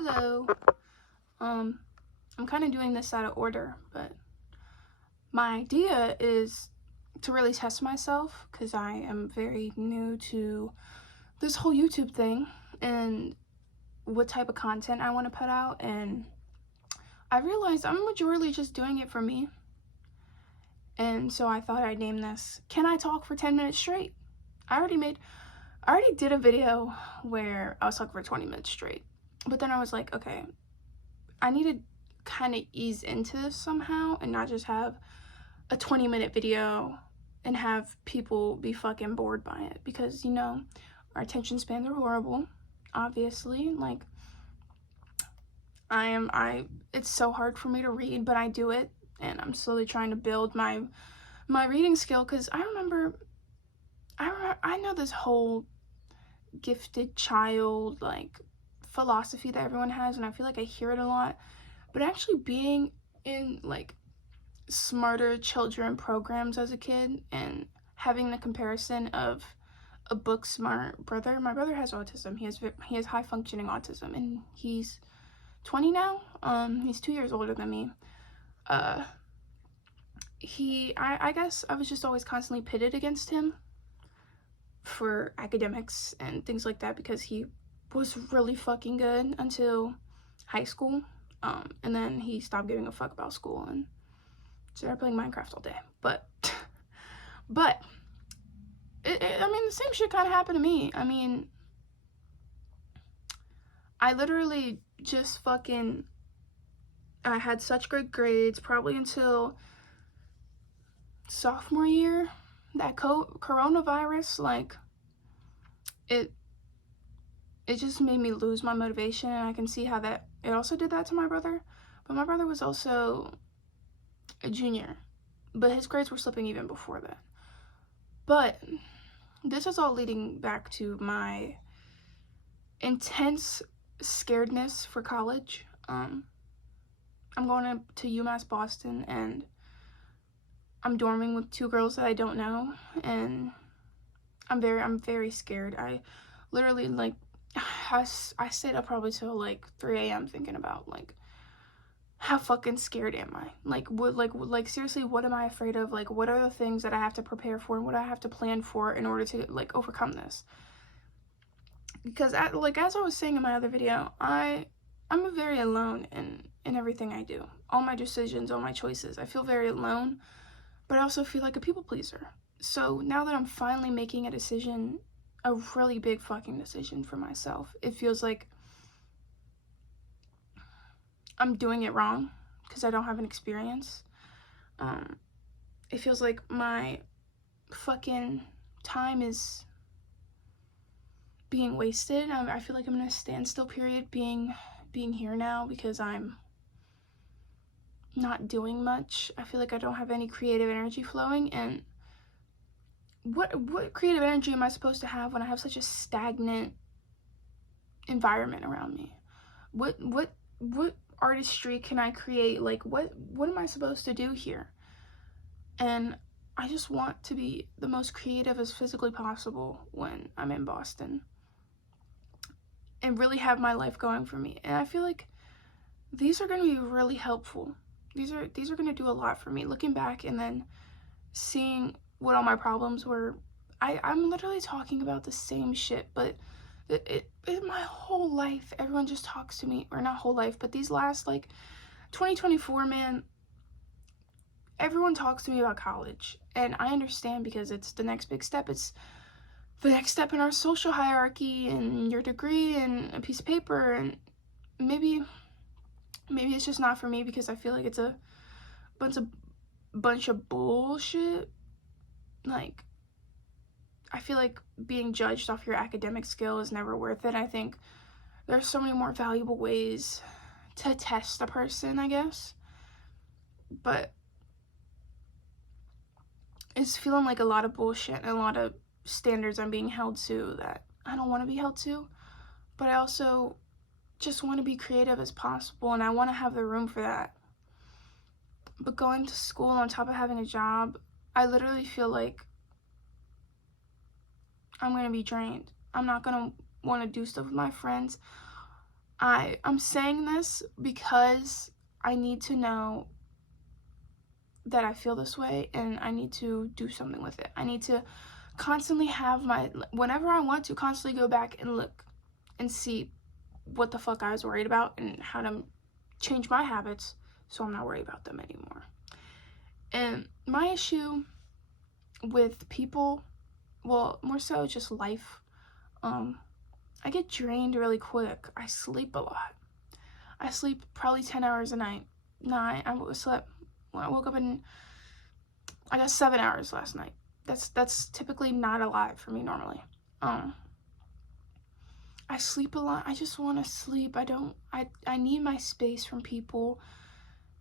Hello. I'm kind of doing this out of order, but my idea is to really test myself because I am very new to this whole YouTube thing and what type of content I want to put out. And I realized I'm majorly just doing it for me. And so I thought I'd name this, Can I Talk for 10 Minutes Straight? I already did a video where I was talking for 20 minutes straight. But then I was like, okay, I need to kind of ease into this somehow and not just have a 20-minute video and have people be fucking bored by it, because our attention spans are horrible, obviously. Like, it's so hard for me to read, but I do it, and I'm slowly trying to build my reading skill, because I know this whole gifted child like philosophy that everyone has, and I feel like I hear it a lot, but actually being in like smarter children programs as a kid and having the comparison of a book smart brother. My brother has autism. He has high functioning autism, and he's 20 now. He's 2 years older than me. I guess I was just always constantly pitted against him for academics and things like that, because he was really fucking good until high school. And then he stopped giving a fuck about school and started playing Minecraft all day. But I mean, the same shit kind of happened to me. I mean, I literally just I had such good grades probably until sophomore year. That coronavirus, like, it just made me lose my motivation, and I can see how that it also did that to my brother. But my brother was also a junior, but his grades were slipping even before that. But this is all leading back to my intense scaredness for college. I'm going to UMass Boston, and I'm dorming with two girls that I don't know, and I'm very scared. I literally, like, I stayed up probably till like 3 a.m. thinking about, like, how fucking scared am I? Like seriously, what am I afraid of? Like, what are the things that I have to prepare for and what I have to plan for in order to, like, overcome this? Because as I was saying in my other video, I'm very alone in everything I do. All my decisions, all my choices. I feel very alone, but I also feel like a people pleaser. So now that I'm finally making a decision, a really big fucking decision for myself, it feels like I'm doing it wrong because I don't have an experience. It feels like my fucking time is being wasted. I feel like I'm in a standstill period being here now, because I'm not doing much. I feel like I don't have any creative energy flowing, and what creative energy am I supposed to have when I have such a stagnant environment around me? What artistry can I create? Like, what am I supposed to do here? And I just want to be the most creative as physically possible when I'm in Boston and really have my life going for me. And I feel like these are going to be really helpful. These are going to do a lot for me. Looking back and then seeing what all my problems were, I'm literally talking about the same shit, but my whole life, everyone just talks to me, or not whole life, but these last, like, 2024, man, everyone talks to me about college, and I understand, because it's the next big step. It's the next step in our social hierarchy, and your degree and a piece of paper, and maybe it's just not for me, because I feel like it's a bunch of bullshit. Like, I feel like being judged off your academic skill is never worth it. I think there's so many more valuable ways to test a person, I guess. But it's feeling like a lot of bullshit and a lot of standards I'm being held to that I don't want to be held to. But I also just want to be creative as possible, and I want to have the room for that. But going to school on top of having a job, I literally feel like I'm going to be drained. I'm not going to want to do stuff with my friends. I'm saying this because I need to know that I feel this way, and I need to do something with it. I need to constantly have whenever I want to, constantly go back and look and see what the fuck I was worried about and how to change my habits so I'm not worried about them anymore. And my issue with people, well, more so just life, I get drained really quick. I sleep a lot. I sleep probably 10 hours a night. I slept when I woke up, and I got 7 hours last night. That's typically not a lot for me normally. I sleep a lot. I just want to sleep. I need my space from people,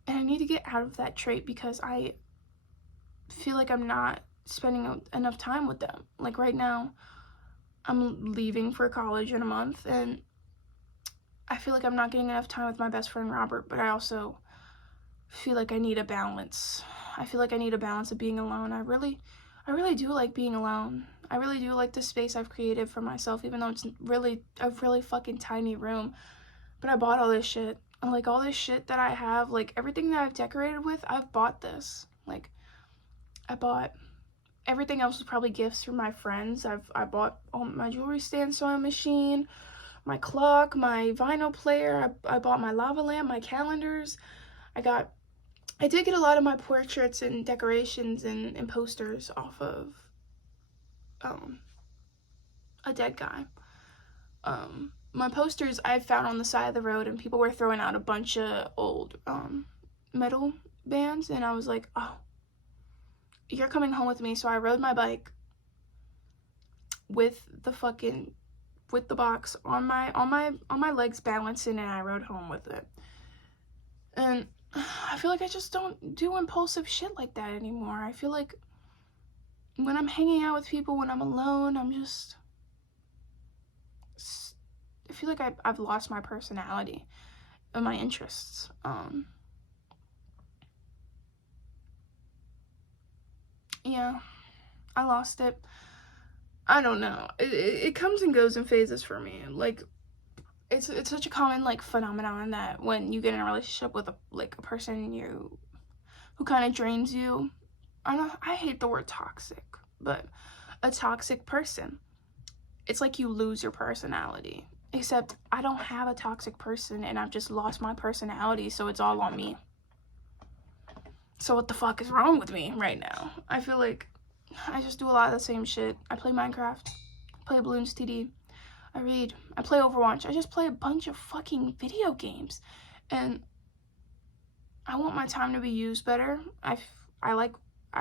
and I need to get out of that trait because I feel like I'm not spending enough time with them. Like right now, I'm leaving for college in a month, and I feel like I'm not getting enough time with my best friend Robert, but I also feel like I need a balance. I feel like I need a balance of being alone. I really do like being alone. I really do like the space I've created for myself, even though it's really a really fucking tiny room. But I bought all this shit. And like all this shit that I have, like everything that I've decorated with, I've bought this. Like I bought everything else was probably gifts from my friends. I bought all my jewelry stand, sewing machine, my clock, my vinyl player. I bought my lava lamp, my calendars. I did get a lot of my portraits and decorations and posters off of a dead guy. My posters I found on the side of the road, and people were throwing out a bunch of old metal bands, and I was like, oh, you're coming home with me. So I rode my bike with the box on my legs balancing, and I rode home with it. And I feel like I just don't do impulsive shit like that anymore. I feel like when I'm hanging out with people, when I'm alone, I feel like I've lost my personality and my interests. Yeah, I lost it. I don't know. It comes and goes in phases for me. Like, it's such a common like phenomenon that when you get in a relationship with a person who kind of drains you. I hate the word toxic, but a toxic person. It's like you lose your personality. Except I don't have a toxic person, and I've just lost my personality, so it's all on me. So what the fuck is wrong with me right now? I feel like I just do a lot of the same shit. I play Minecraft, play Bloons TD, I read, I play Overwatch. I just play a bunch of fucking video games, and I want my time to be used better. I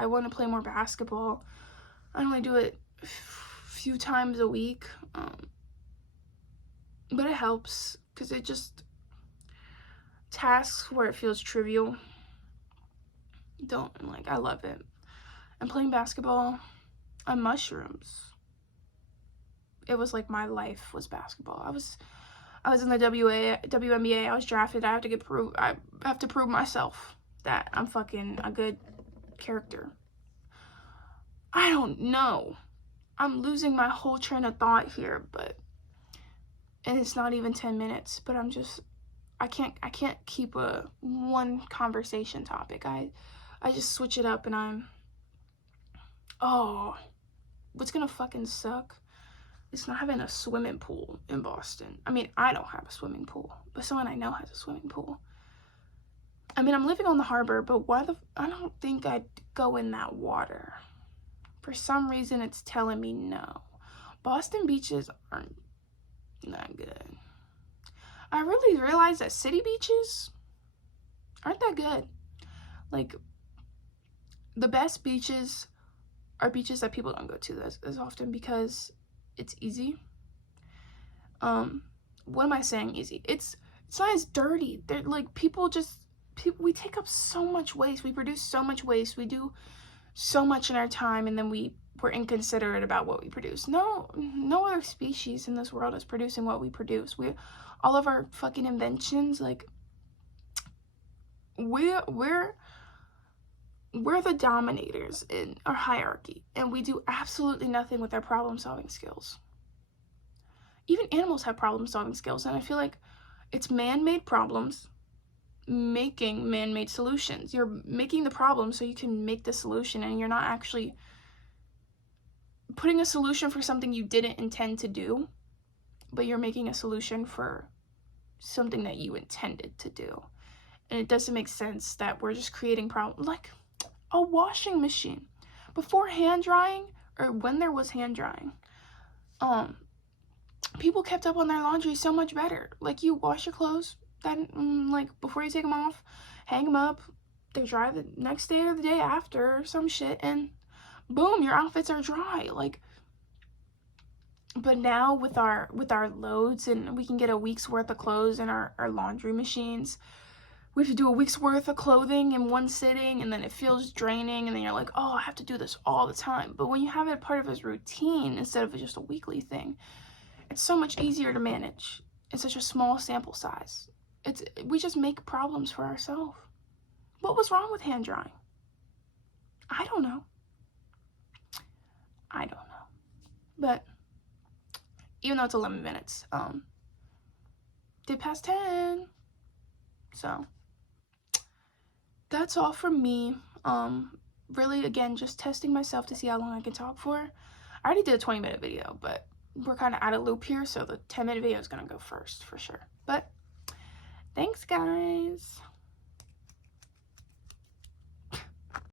want to play more basketball. I only do it a few times a week, but it helps because it just tasks where it feels trivial. I love it. And playing basketball on mushrooms. It was like my life was basketball. I was in the WNBA. I was drafted. I have to prove myself that I'm fucking a good character. I don't know. I'm losing my whole train of thought here, and it's not even 10 minutes, but I can't keep one conversation topic. I just switch it up, and what's gonna fucking suck is not having a swimming pool in Boston. I mean, I don't have a swimming pool, but someone I know has a swimming pool. I mean, I'm living on the harbor, but I don't think I'd go in that water. For some reason, it's telling me no. Boston beaches aren't that good. I really realized that city beaches aren't that good. Like, the best beaches are beaches that people don't go to as often because it's easy. What am I saying easy? It's not as dirty. They're like, we take up so much waste. We produce so much waste. We do so much in our time, and then we're inconsiderate about what we produce. No other species in this world is producing what we produce. All of our fucking inventions, like, we're the dominators in our hierarchy, and we do absolutely nothing with our problem-solving skills. Even animals have problem-solving skills, and I feel like It's man-made problems making man-made solutions. You're making the problem so you can make the solution, and you're not actually putting a solution for something you didn't intend to do, but you're making a solution for something that you intended to do. And it doesn't make sense that we're just creating problems. Like a washing machine. Before hand drying, or when there was hand drying, people kept up on their laundry so much better. Like, you wash your clothes, then like before you take them off, hang them up, they dry the next day or the day after or some shit, and boom, your outfits are dry. Like, but now with our loads, and we can get a week's worth of clothes in our laundry machines. We have to do a week's worth of clothing in one sitting, and then it feels draining, and then you're like, oh, I have to do this all the time. But when you have it part of his routine instead of just a weekly thing, it's so much easier to manage. It's such a small sample size. We just make problems for ourselves. What was wrong with hand drying? I don't know. But even though it's 11 minutes, did past 10. So that's all from me. Really, again, just testing myself to see how long I can talk for. I already did a 20-minute video, but we're kind of out of loop here, so the 10-minute video is gonna go first for sure. But thanks, guys.